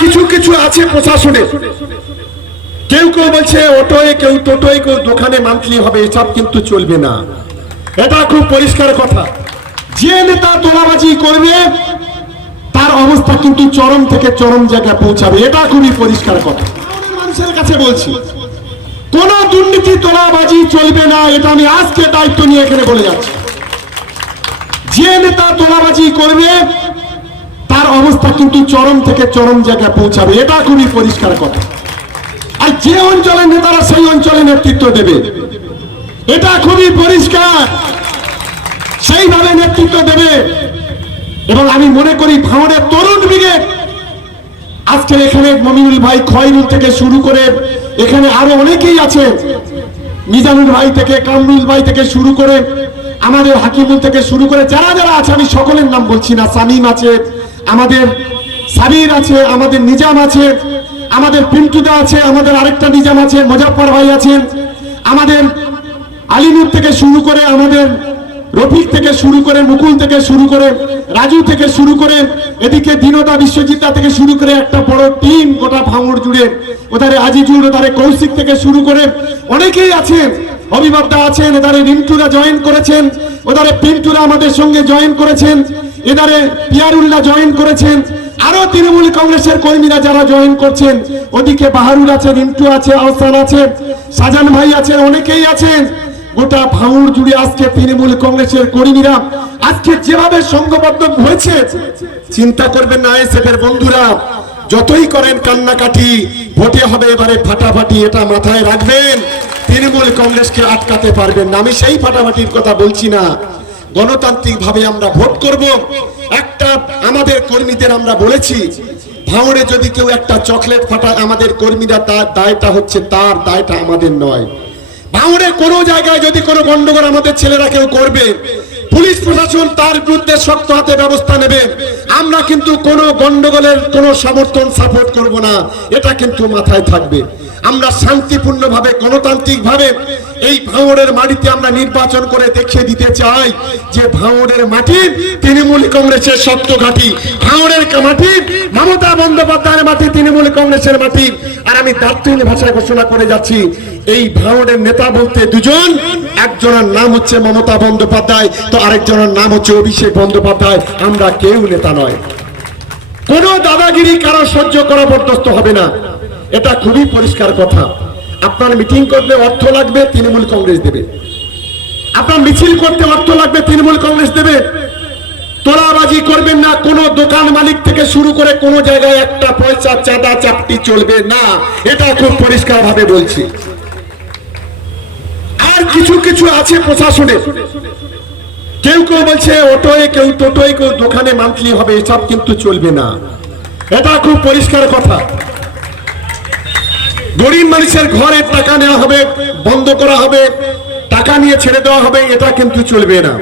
কিছু কিছু আছে প্রশাসনে, কেউ কেউ বলছে অটোয়, কেউ টোটোয়, কেউ দোকানে মান্থলি হবে, এসব কিন্তু চলবে না। এটা খুব পরিষ্কার কথা। যে নেতা তোলাবাজি করবে তার অবস্থা কিন্তু চরম থেকে চরম জায়গায় পৌঁছাবে, এটা খুবই পরিষ্কার কথা। মানুষের কাছে বলছি, কোন দুর্নীতি তোলাবাজি চলবে না, এটা আমি আজকে দায়িত্ব নিয়ে এখানে বলে যাচ্ছি। যে নেতা তোলাবাজি করবে তার অবস্থা কিন্তু চরম থেকে চরম জায়গায় পৌঁছাবে, এটা খুবই পরিষ্কার কথা। আর যে অঞ্চলের নেতারা সেই অঞ্চলে নেতৃত্ব দেবে, এটা খুবই পরিষ্কার, সেইভাবে নেতৃত্ব দেবে। এবং আমি মনে করি ভাঙড়ের তরুণ ব্রিগেড আজকে এখানে মমিনুল ভাই, খয়রুল থেকে শুরু করে এখানে আরো অনেকেই আছে, মিজানুর ভাই থেকে, কামরুল ভাই থেকে শুরু করে আমাদের হাকিমুল থেকে শুরু করে যারা যারা আছে, আমি সকলের নাম বলছি না, সামিম আছে, আমাদের সাবির আছে, আমাদের নিজাম আছে, আমাদের পিন্টুদা আছে, আমাদের আরেকটা নিজাম আছে, মুজাফফর ভাই আছেন, আমাদের আলিনুর থেকে শুরু করে, আমাদের রফিক থেকে শুরু করে, মুকুল থেকে শুরু করে, রাজু থেকে শুরু করে, এদিকে দীনতা বিশ্বজিৎ থেকে শুরু করে একটা বড় টিম গোটা ভাঙড় জুড়ে, ওধারে আজিজুল, ওধারে কৌশিক থেকে শুরু করে অনেকেই আছেন, অভিভাবকরা আছেন, এধারে রিন্টুরা জয়েন করেছেন, ওধারে পিন্টুরা আমাদের সঙ্গে জয়েন করেছেন, এধারে পিয়ারুল্লাহ জয়েন করেছেন, আরো তৃণমূল কংগ্রেসের কর্মীরা যারা জয়েন করছেন, ওদিকে বাহারুল আছে, রিন্টু আছে, আহসান আছে, সাজান ভাই আছেন, অনেকেই আছেন। গোটা ভাঙড় জুড়ে আজকে তৃণমূল কংগ্রেসের কর্মীরা আজকে যেভাবে সংঘবদ্ধ হয়েছে, চিন্তা করবেন না আইএসএফের বন্ধুরা, যতই করেন কান্নাকাটি, ভোটে হবে এবারে ফাটাফাটি, এটা মাথায় রাখবেন। তৃণমূল কংগ্রেসকে আটকাতে পারবেন না। আমি সেই ফাটাফাটির কথা বলছি না, গণতান্ত্রিক ভাবে আমরা ভোট করব। একটা আমাদের কর্মীদের আমরা বলেছি, ভাঙড়ে যদি কেউ একটা চকলেট ফাটায় আমাদের কর্মীরা, তার দায়টা হচ্ছে তার, দায়টা আমাদের নয়। ভাঙড়ে কোনো জায়গায় যদি কোনো গন্ডগোল আমাদের ছেলেরা কেউ করবে, পুলিশ প্রশাসন তার বিরুদ্ধে শক্ত হাতে ব্যবস্থা নেবে। আমরা কিন্তু কোনো গন্ডগোলের কোনো সমর্থন সাপোর্ট করব না, এটা কিন্তু মাথায় থাকবে। আমরা শান্তিপূর্ণভাবে গণতান্ত্রিকভাবে এই ভাঙড়ের মাটিতে আমরা নির্বাচন করে দেখিয়ে দিতে চাই যে ভাঙড়ের মাটি তৃণমূল কংগ্রেসের শক্ত ঘাঁটি, ভাঙড়ের মাটি মমতা বন্দ্যোপাধ্যায়ের মাটি, তৃণমূল কংগ্রেসের মাটি। আর আমি দায়িত্বহীন ভাষায় ঘোষণা করে যাচ্ছি, এই ভাঙড়ের নেতা বলতে দুজন, একজনের নাম হচ্ছে মমতা বন্দ্যোপাধ্যায়, তো আরেকজনের নাম হচ্ছে অভিষেক বন্দ্যোপাধ্যায়। আমরা কেউ নেতা নয়, কোন দাদাগিরি কারো সহ্য করা বরদাস্ত হবে না, এটা খুবই পরিষ্কার কথা। আপনার মিটিং করতে অর্থ লাগবে, তৃণমূল কংগ্রেস দেবে। আপনার মিছিল করতে অর্থ লাগবে, তৃণমূল কংগ্রেস দেবে। তোলাবাজি করবেন না, কোন দোকান মালিক থেকে শুরু করে কোন জায়গায় একটা পয়সা চাঁদা চাপটি চলবে না, এটা খুব পরিষ্কার ভাবে বলছি। আর কিছু কিছু আছে প্রশাসনে, কেউ কেউ বলছে অটোয়, কেউ টোটোয়, কেউ দোকানে মান্থলি হবে, এসব কিন্তু চলবে না, এটা খুব পরিষ্কার কথা। গরিব মানুষের ঘরের টাকা নেওয়া হবে, বন্ধ করা হবে, টাকা নিয়ে ছেড়ে দেওয়া হবে, এটা কিন্তু চলবে না।